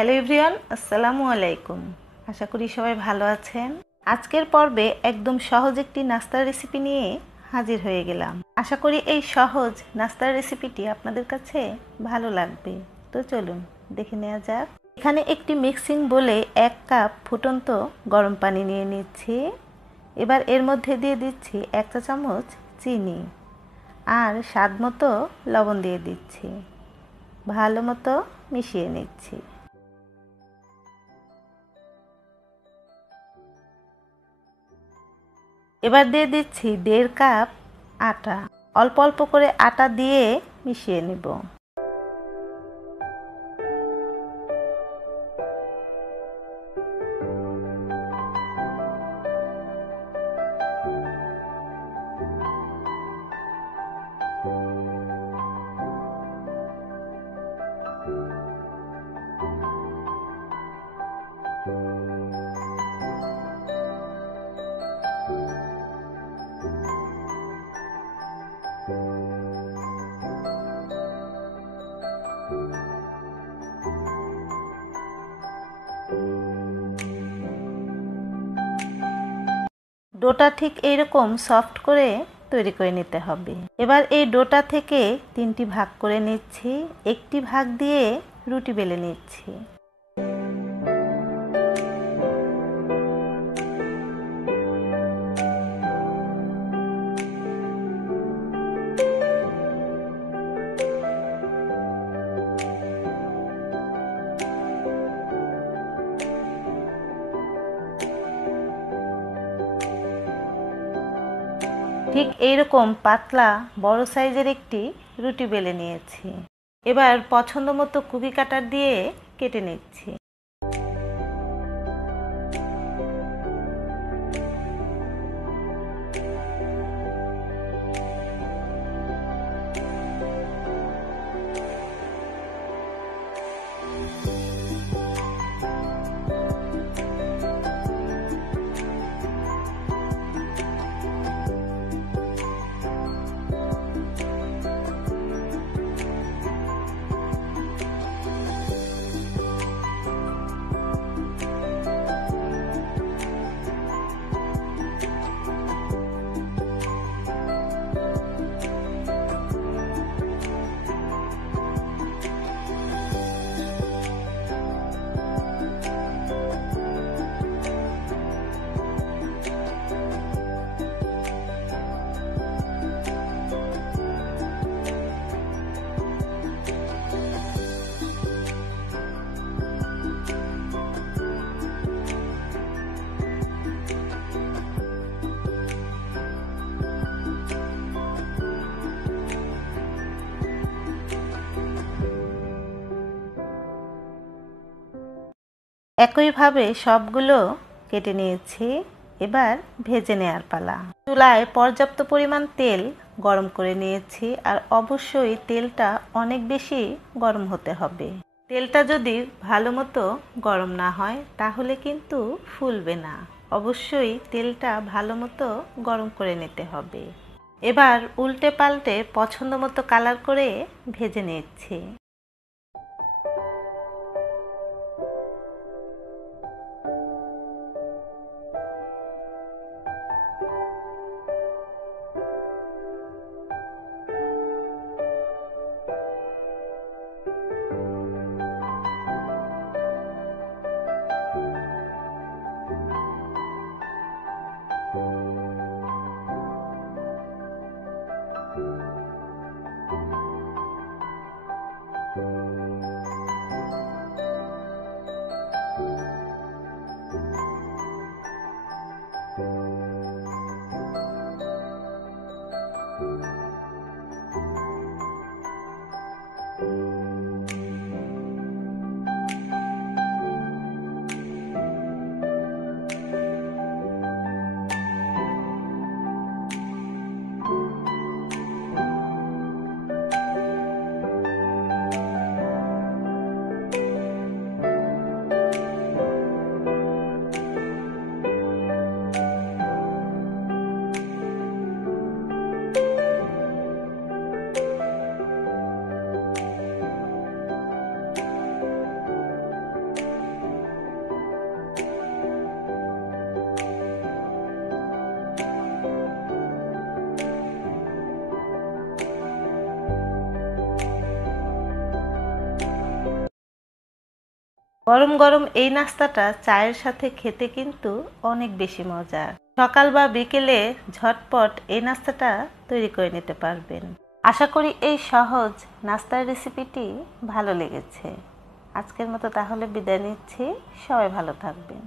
Hello everyone, আসসালামু আলাইকুম। আশা করি সবাই ভালো আছেন। আজকের পর্বে একদম সহজ একটি নাস্তার রেসিপি নিয়ে হাজির হয়ে গেলাম। আশা করি এই সহজ নাস্তার রেসিপিটি আপনাদের কাছে ভালো লাগবে। তো চলুন দেখে নেওয়া যাক। এখানে একটি মিক্সিং বলে 1 কাপ ফুটন্ত গরম পানি নিয়ে নিচ্ছি। এবার এর মধ্যে দিয়ে দিচ্ছি 1 চা চামচ চিনি আর স্বাদ মতো লবণ দিয়ে দিচ্ছি। ভালো মতো মিশিয়ে নিচ্ছি। এবার দিয়ে দিচ্ছি 1.5 কাপ আটা। অল্প অল্প করে আটা দিয়ে মিশিয়ে নেব। ডোটা ঠিক এইরকম সফট করে তৈরি করে নিতে হবে। এবার এই ডোটা থেকে 3টি ভাগ করে নিচ্ছি। একটি ভাগ দিয়ে রুটি বেলে নিচ্ছি। ঠিক এইরকম পাতলা বড় সাইজের একটি রুটি বেলে নিয়েছি। এবার পছন্দ মতো কুকি কাটার দিয়ে কেটে নিচ্ছি। একইভাবে সবগুলো কেটে নিয়েছি। এবার ভেজে নেওয়ার পালা। চুলায় পর্যাপ্ত পরিমাণ তেল গরম করে নিয়েছি আর অবশ্যই তেলটা অনেক বেশি গরম হতে হবে। তেলটা যদি ভালো মতো গরম না হয় তাহলে কিন্তু ফুলবে না। অবশ্যই তেলটা ভালো মতো গরম করে নিতে হবে। এবার উল্টে পাল্টে পছন্দ মতো কালার করে ভেজে নিচ্ছি। গরম গরম এই নাস্তাটা চায়ের সাথে খেতে কিন্তু অনেক বেশি মজার। সকাল বা বিকেলে ঝটপট এই নাস্তাটা তৈরি করে নিতে পারবেন। আশা করি এই সহজ নাস্তার রেসিপিটি ভালো লেগেছে। আজকের মতো তাহলে বিদায় নিচ্ছি। সবাই ভালো থাকবেন।